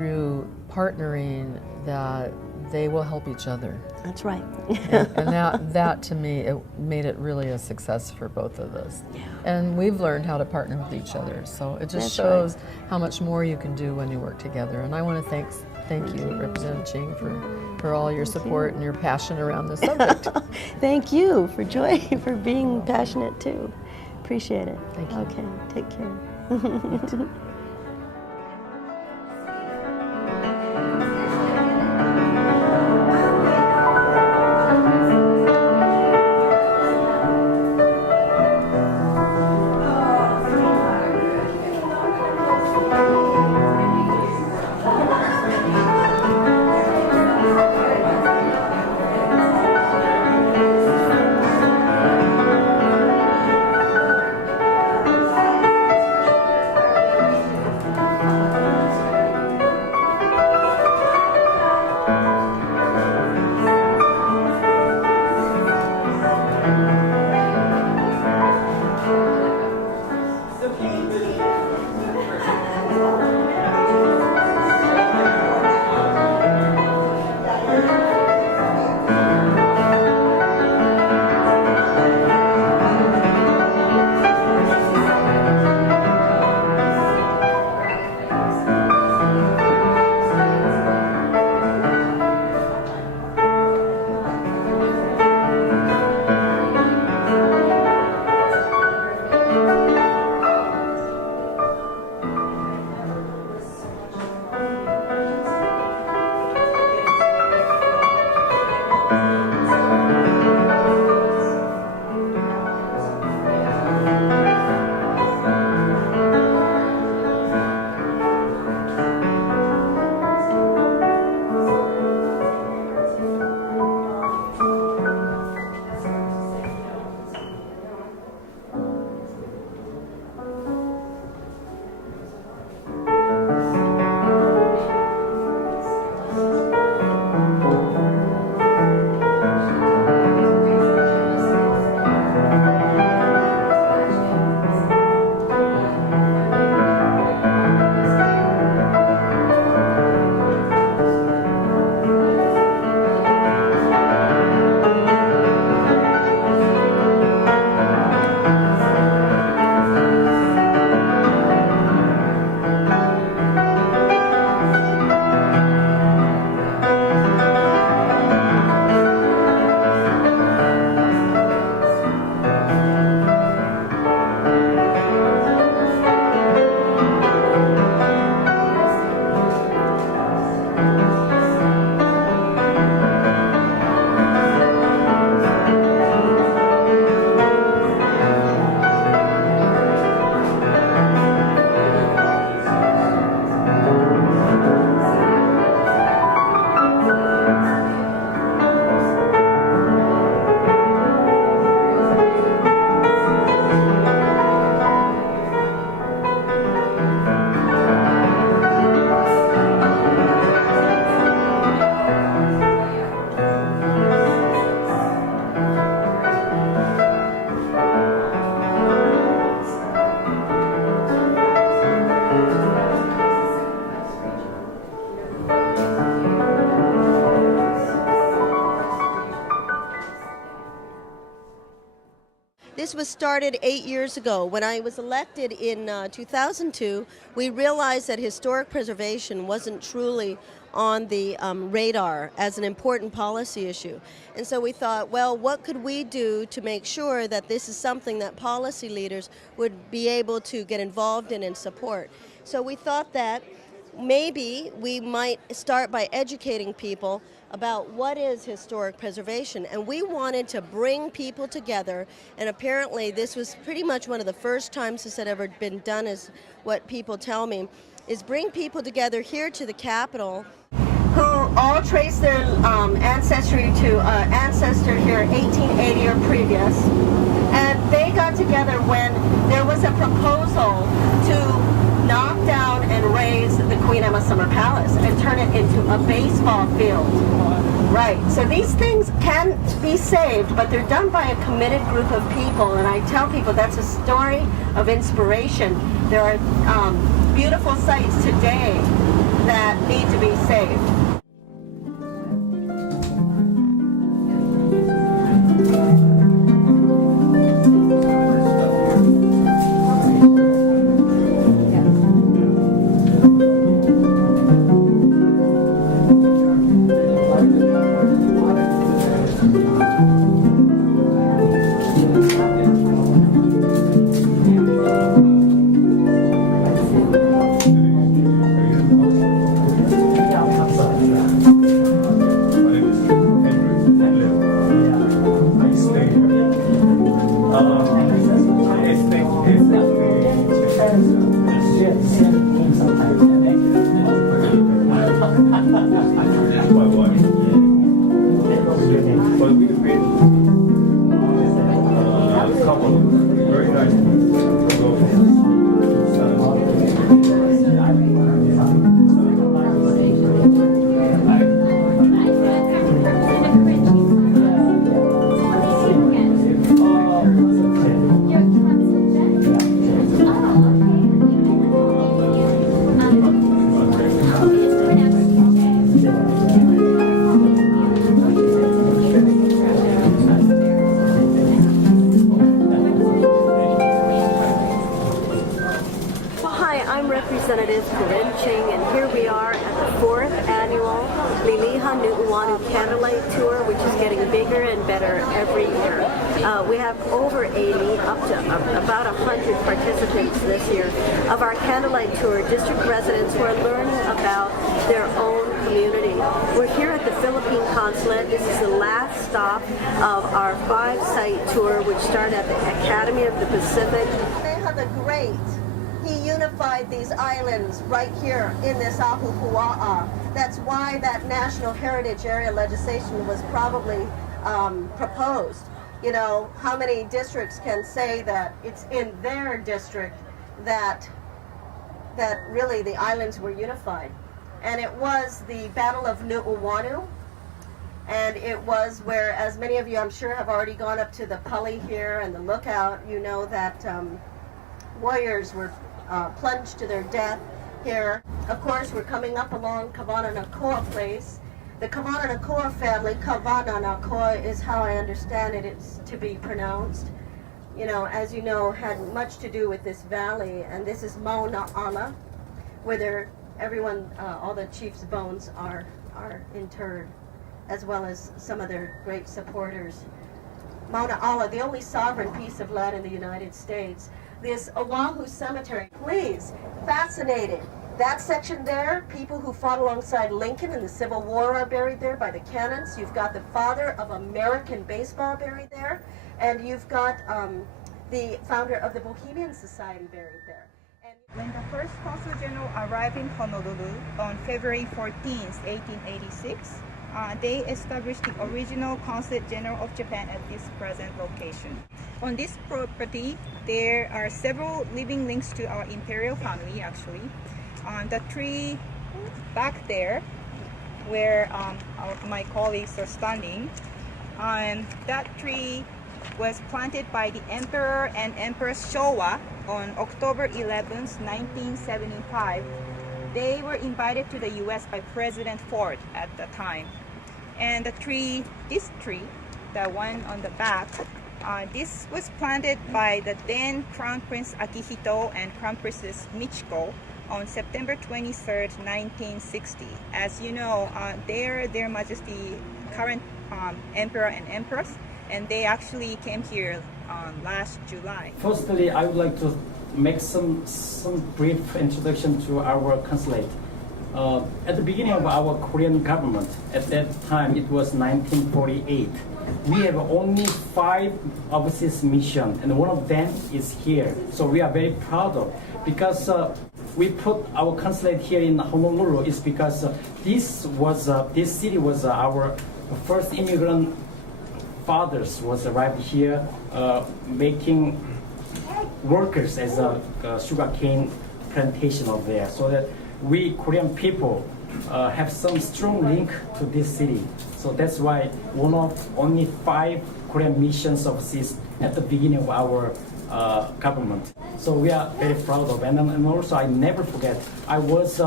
through partnering that they will help each other. That's right. and that to me, it made it really a success for both of us. Yeah. And we've learned how to partner with each other. So it just That's shows how much more you can do when you work together. And I want to thank you, Representative Ching, for all your support and your passion around this subject. Thank you for for being passionate too. Appreciate it. Thank you. Okay, take care. You too. This was started 8 years ago. When I was elected in 2002, we realized that historic preservation wasn't truly on the radar as an important policy issue. And so we thought, well, what could we do to make sure that this is something that policy leaders would be able to get involved in and support? So we thought that maybe we might start by educating people about what is historic preservation, and we wanted to bring people together, and apparently this was pretty much one of the first times this had ever been done, is what people tell me, is bring people together here to the Capitol who all trace their ancestry to ancestor here 1880 or previous, and they got together when there was a proposal to knock down and raise the Queen Emma Summer Palace and turn it into a baseball field. Right, so these things can be saved, but they're done by a committed group of people, and I tell people that's a story of inspiration. There are beautiful sites today that need safe. Representative CORINNE Ching, and here we are at the 4th annual Liliha Nu'uanu Candlelight Tour, which is getting bigger and better every year. We have over 80, up to about 100 participants this year of our Candlelight Tour, district residents who are learning about their own community. We're here at the Philippine Consulate. This is the last stop of our 5-site tour, which started at the Academy of the Pacific. They have a great. He unified these islands right here in this Ahupua'a. That's why that National Heritage Area legislation was probably proposed. You know, how many districts can say that it's in their district that really the islands were unified? And it was the Battle of Nu'uanu, and it was where, as many of you I'm sure have already gone up to the Pali here and the lookout, you know that warriors were plunged to their death here. Of course, we're coming up along Kavananakoa Place. The Kavananakoa family, Kavananakoa is how I understand it, it's to be pronounced. You know, as you know, had much to do with this valley, and this is Mauna Ala, where all the chiefs' bones are interred, as well as some of their great supporters. Mauna Ala, the only sovereign piece of land in the United States. This Oahu Cemetery, please, fascinating. That section there, people who fought alongside Lincoln in the Civil War are buried there by the cannons. You've got the father of American baseball buried there, and you've got the founder of the Bohemian Society buried there. When the first Consul General arrived in Honolulu on February 14th, 1886, they established the original Consulate General of Japan at this present location. On this property, there are several living links to our imperial family, actually. The tree back there, where my colleagues are standing, that tree was planted by the Emperor and Empress Showa on October 11th, 1975. They were invited to the US by President Ford at the time. And this tree, the one on the back, this was planted by the then Crown Prince Akihito and Crown Princess Michiko on September 23rd, 1960. As you know, Their Majesty, current Emperor and Empress, and they actually came here last July. Firstly, I would like to make some brief introduction to our consulate. At the beginning of our Korean government, at that time it was 1948, we have only 5 overseas missions, and one of them is here. So we are very proud of, because we put our consulate here in Honolulu is because this city was our first immigrant fathers was arrived here, making workers as a sugarcane plantation over there, so that we Korean people have some strong link to this city. So that's why one of only 5 Korean missions overseas at the beginning of our government. So we are very proud of, and also I never forget, I was